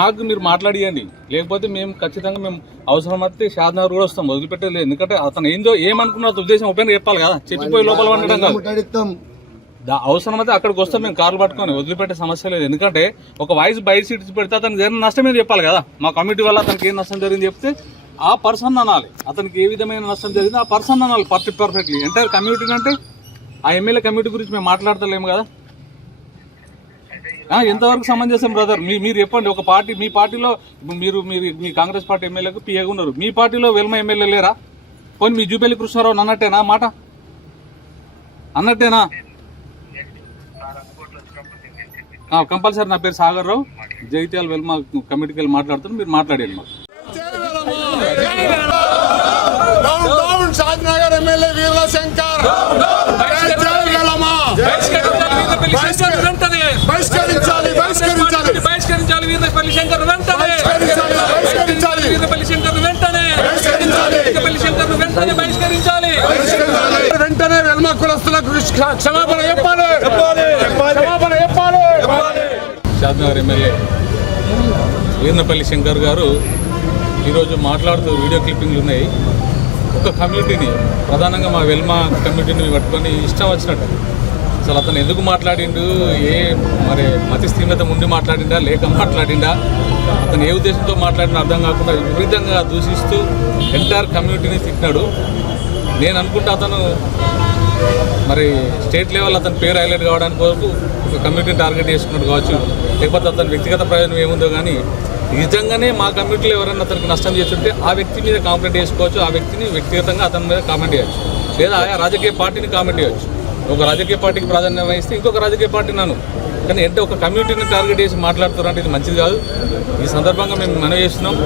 మాకు మీరు మాట్లాడియండి. లేకపోతే మేము ఖచ్చితంగా మేము అవసరం అయితే షాద్నగర్ కూడా వస్తాం. వదిలిపెట్టలేదు ఎందుకంటే అతను ఏందో ఏమనుకున్న ఉద్దేశం ఓపెన్ చెప్పాలి కదా. చెప్పిపోయి లోపల కాదు. దా- అవసరమైతే అక్కడికి వస్తే మేము కార్లు పట్టుకొని. వదిలిపెట్టే సమస్య లేదు. ఎందుకంటే ఒక వాయిస్ బయట సీట్ పెడితే అతనికి జరిగిన నష్టం ఏం చెప్పాలి కదా? మా కమిటీ వల్ల అతనికి ఏం నష్టం జరిగింది చెప్తే ఆ పర్సన్ అనాలి. అతనికి ఏ విధమైన నష్టం జరిగింది ఆ పర్సన్ అనాలి. పర్ఫెక్ట్ పర్ఫెక్ట్లీ ఎంటైర్ కమ్యూనిటీ అంటే ఆ ఎమ్మెల్యే కమ్యూనిటీ గురించి మేము మాట్లాడతలేము కదా? ఎంతవరకు సమంజసం బ్రదర్ మీ మీరు చెప్పండి ఒక పార్టీ మీ పార్టీలో మీరు మీరు మీ కాంగ్రెస్ పార్టీ ఎమ్మెల్యేకు పిఏగా ఉన్నారు మీ పార్టీలో వెల్మ ఎమ్మెల్యే లేరా పోనీ మీ జూపల్లి కృష్ణారావు అన్నట్టేనా మాట అన్నట్టేనా కంపల్సరీ నా పేరు సాగర్ రావు జగిత్యాల వెల్మ కమిటీకి వెళ్ళి మాట్లాడుతున్నా మీరు మాట్లాడేది మాకు ఎమ్మెల్యే వీర్ల శంకర్ జై బహిష్కరించాలి బహిష్కరించాలి. బహిష్కరించాలి వీరపల్లి శంకర్ వెంటనే. బహిష్కరించాలి వీరపల్లి శంకర్ వెంటనే. బహిష్కరించాలి. వీరపల్లి శంకర్ వెంటనే బహిష్కరించాలి. వెంటనే వెల్మ కులస్తులకు క్ష- క్షమాపణ చెప్పాలి. క్షమాపణ చెప్పాలి. షాద్నగర్ ఎమ్మెల్యే. వీర్నపల్లి శంకర్ గారు ఈరోజు మాట్లాడుతూ వీడియో క్లిప్పింగ్లు ఉన్నాయి. ఒక కమ్యూనిటీని ప్రధానంగా మా వెల్మా కమ్యూనిటీని పట్టుకొని ఇష్టం వచ్చినట్టు. అసలు అతను ఎందుకు మాట్లాడిండు? ఏ మరి మతి స్థీమత ముందు మాట్లాడిండా? లేక మాట్లాడిండా? అతను ఏ ఉద్దేశంతో మాట్లాడినా అర్థం కాకుండా విపరీతంగా దూషిస్తూ ఎంటైర్ కమ్యూనిటీని తిట్టినాడు. నేను అనుకుంటా అతను మరి స్టేట్ లెవెల్ అతని పేరు హైలైట్ కావడానికి వరకు ఒక కమ్యూనిటీని టార్గెట్ చేసుకున్నాడు కావచ్చు. లేకపోతే అతని వ్యక్తిగత ప్రయోజనం ఏముందో కానీ నిజంగానే మా కమ్యూనిటీలో ఎవరైనా అతనికి నష్టం చేస్తుంటే ఆ వ్యక్తి మీద కామెంట్ చేసుకోవచ్చు. ఆ వ్యక్తిని వ్యక్తిగతంగా అతని మీద కామెంట్ చేయొచ్చు. లేదా ఆ రాజకీయ పార్టీని కామెంట్ చేయొచ్చు. ఒక రాజకీయ పార్టీకి ప్రాధాన్యం వహిస్తే ఇంకొక రాజకీయ పార్టీ నన్ను. కానీ అంటే ఒక కమ్యూనిటీని టార్గెట్ చేసి మాట్లాడుతున్నారంటే ఇది మంచిది కాదు. ఈ సందర్భంగా మేము మనవి చేస్తున్నాం.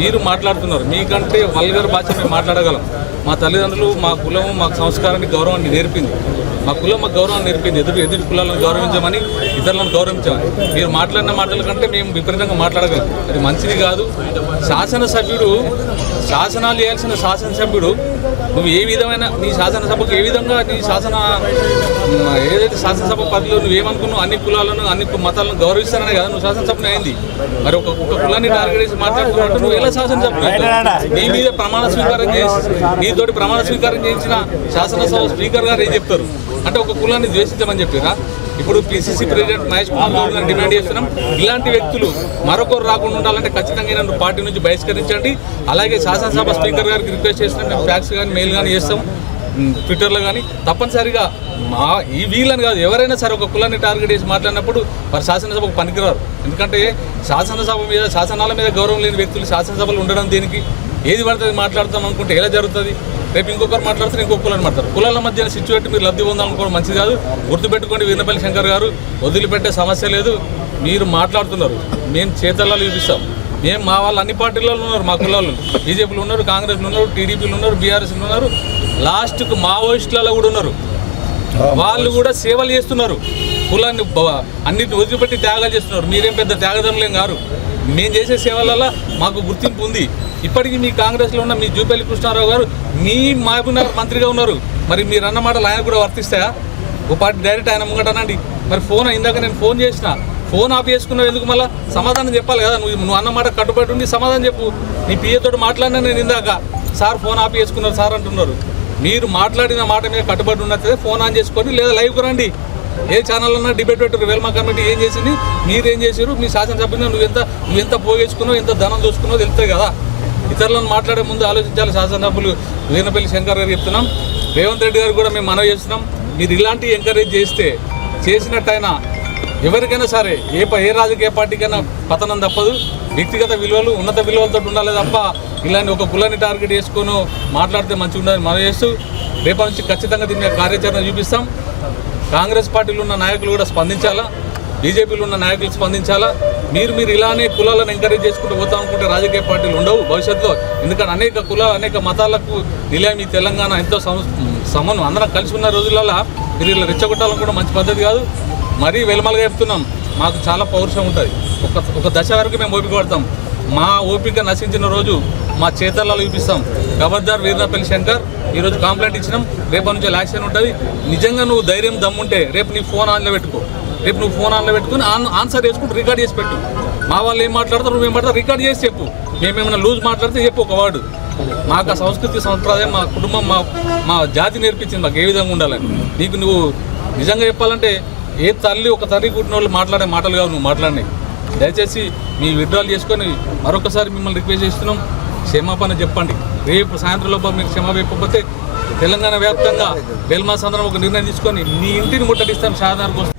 మీరు మాట్లాడుతున్నారు. మీకంటే వల్గర్ భాష మేము మాట్లాడగలం. మా తల్లిదండ్రులు మా కులం మా సంస్కారాన్ని గౌరవాన్ని నేర్పింది. మా కులం మాకు గౌరవాన్ని నేర్పింది. ఎదురు ఎదురు కులాలను గౌరవించమని ఇతరులను గౌరవించమని. మీరు మాట్లాడిన మాటల కంటే మేము విపరీతంగా మాట్లాడగలం. అది మంచిది కాదు. శాసనసభ్యుడు శాసనాలు చేయాల్సిన శాసనసభ్యుడు నువ్వు ఏ విధమైన నీ శాసనసభకు ఏ విధంగా నీ శాసన ఏదైతే శాసనసభ పదవిలో నువ్వు ఏమనుకున్నావు? అన్ని కులాలను అన్ని మతాలను గౌరవిస్తాననే కదా నువ్వు శాసనసభను అయింది. మరి ఒక ఒక కులాన్ని టార్గెట్ చేసి మాట్లాడుతున్నట్టు నువ్వు ఎలా శాసనసభ నీ మీద ప్రమాణ స్వీకారం చేసి నీతోటి ప్రమాణ స్వీకారం చేయించిన శాసనసభ స్పీకర్ గారు ఏం చెప్తారు? అంటే ఒక కులాన్ని ద్వేషించమని చెప్పారా? ఇప్పుడు పిసిసి ప్రెసిడెంట్ మహేష్ కుమార్ గౌడ్ గారిని డిమాండ్ చేస్తున్నాం. ఇలాంటి వ్యక్తులు మరొకరు రాకుండా ఉండాలంటే ఖచ్చితంగా నన్ను పార్టీ నుంచి బహిష్కరించండి. అలాగే శాసనసభ స్పీకర్ గారికి రిక్వెస్ట్ చేస్తున్నాం. మేము ఫ్యాక్స్ కానీ మెయిల్ కానీ చేస్తాం. ట్విట్టర్లో కానీ తప్పనిసరిగా మా ఈ వీళ్ళని కాదు ఎవరైనా సరే ఒక కులాన్ని టార్గెట్ చేసి మాట్లాడినప్పుడు వారు శాసనసభకు పనికిరారు. ఎందుకంటే శాసనసభ మీద శాసనాల మీద గౌరవం లేని వ్యక్తులు శాసనసభలు ఉండడం దేనికి? ఏది పడుతుంది మాట్లాడతాం అనుకుంటే ఎలా జరుగుతుంది? రేపు ఇంకొకరు మాట్లాడితే ఇంకొక కులాన్ని మాట్లాడతారు. కులాల మధ్య సిచ్యువేట్ మీరు లబ్ధి పొందాలనుకోవడం మంచిది కాదు. గుర్తుపెట్టుకోండి వీరపల్లి శంకర్ గారు వదిలిపెట్టే సమస్య లేదు. మీరు మాట్లాడుతున్నారు. మేము చేతల్లో చూపిస్తాం. మేము మా వాళ్ళు అన్ని పార్టీలలో ఉన్నారు మా కులాలు బీజేపీలు ఉన్నారు కాంగ్రెస్లు ఉన్నారు టీడీపీలు ఉన్నారు బీఆర్ఎస్లు ఉన్నారు. లాస్ట్కు మావోయిస్టులలో కూడా ఉన్నారు. వాళ్ళు కూడా సేవలు చేస్తున్నారు. కులాన్ని అన్నిటిని వదిలిపెట్టి త్యాగాలు చేస్తున్నారు. మీరేం పెద్ద త్యాగదనులేం గారు మేము చేసే సేవలలో మాకు గుర్తింపు ఉంది. ఇప్పటికీ మీ కాంగ్రెస్లో ఉన్న మీ జూపల్లి కృష్ణారావు గారు మీ మహబూబ్నగర్ మంత్రిగా ఉన్నారు. మరి మీరు అన్న మాటలు ఆయన కూడా వర్తిస్తాయా? ఓ పార్టీ డైరెక్ట్ ఆయన ముంగటనండి మరి ఫోన్ ఇందాక నేను ఫోన్ చేసిన. ఫోన్ ఆఫ్ చేసుకున్నావు ఎందుకు మళ్ళీ? సమాధానం చెప్పాలి కదా. నువ్వు నువ్వు అన్నమాట కట్టుబడి ఉండి సమాధానం చెప్పు. నీ పిఏతో మాట్లాడినా నేను ఇందాక. సార్ ఫోన్ ఆఫ్ చేసుకున్నారు సార్ అంటున్నారు. మీరు మాట్లాడిన మాట మీద కట్టుబడి ఉన్నట్లయితే ఫోన్ ఆన్ చేసుకొని లేదా లైవ్కి రండి. ఏ ఛానల్ అన్నా డిబేట్ పెట్టారు వేల్మా కమిటీ ఏం చేసింది? మీరేం చేశారు మీ శాసనసభ్యులు నువ్వు ఎంత నువ్వు ఎంత పోగేసుకున్నావు ఎంత ధనం చూసుకున్నావు తెలుస్తుంది కదా. ఇతరులను మాట్లాడే ముందు ఆలోచించాలి శాసనసభ్యులు వీనపల్లి శంకర్ గారు చెప్తున్నాం. రేవంత్ రెడ్డి గారు కూడా మేము మనవి చేస్తున్నాం. మీరు ఇలాంటి ఎంకరేజ్ చేస్తే చేసినట్టయినా ఎవరికైనా సరే ఏ ఏ రాజకీయ పార్టీకైనా పతనం తప్పదు. వ్యక్తిగత విలువలు ఉన్నత విలువలతో ఉండాలి తప్ప ఇలాంటి ఒక కులాన్ని టార్గెట్ చేసుకొని మాట్లాడితే మంచిగా ఉండాలని మనం చేస్తూ రేపటి నుంచి ఖచ్చితంగా దీని మీద కార్యాచరణ చూపిస్తాం. కాంగ్రెస్ పార్టీలో ఉన్న నాయకులు కూడా స్పందించాలా? బీజేపీలో ఉన్న నాయకులు స్పందించాలా? మీరు మీరు ఇలానే కులాలను ఎంకరేజ్ చేసుకుంటూ పోతాం అనుకుంటే రాజకీయ పార్టీలు ఉండవు భవిష్యత్తులో. ఎందుకంటే అనేక కుల అనేక మతాలకు నిలయం ఈ తెలంగాణ ఎంతో సమన్వయం అందరం కలిసి ఉన్న రోజులలో మీరు ఇలా రెచ్చగొట్టాలనుకోవడం మంచి పద్ధతి కాదు. మరీ వెలమలుగా చెప్తున్నాం. మాకు చాలా పౌరుషం ఉంటుంది. ఒక ఒక దశ వరకు మేము ఓపిక పడతాం. మా ఓపిక నశించిన రోజు మా చేతల్లో చూపిస్తాం. గవర్నర్ వీరపల్లి శంకర్ ఈరోజు కంప్లైంట్ ఇచ్చినాం. రేపటి నుంచి యాక్షన్ ఉంటుంది. నిజంగా నువ్వు ధైర్యం దమ్ముంటే రేపు నీ ఫోన్ ఆన్లో పెట్టుకో. రేపు నువ్వు ఫోన్ ఆన్లో పెట్టుకుని ఆన్ ఆన్సర్ చేసుకుంటూ రికార్డ్ చేసి పెట్టు. మా వాళ్ళు ఏం మాట్లాడతారు నువ్వేం మాట్లాడతారు రికార్డ్ చేసి చెప్పు. మేమేమైనా లూజ్ మాట్లాడితే చెప్పు ఒక వాడు మాకు ఆ సంస్కృతి సంప్రదాయం మా కుటుంబం మా మా జాతి నేర్పించింది మాకు ఏ విధంగా ఉండాలని. నీకు నువ్వు నిజంగా చెప్పాలంటే ఏ తల్లి ఒక తల్లి కుట్టిన వాళ్ళు మాట్లాడే మాటలు కావు నువ్వు మాట్లాడినాయి దయచేసి మీ విడ్రాల్ చేసుకొని మరొకసారి మిమ్మల్ని రిక్వెస్ట్ చేస్తున్నాం. క్షమాపణ చెప్పండి. రేపు సాయంత్రం లోపల మీరు క్షమా చెప్పకపోతే తెలంగాణ వ్యాప్తంగా బెల్మా అందరం ఒక నిర్ణయం తీసుకొని నీ ఇంటిని ముట్టడిస్తాం షాదార్కి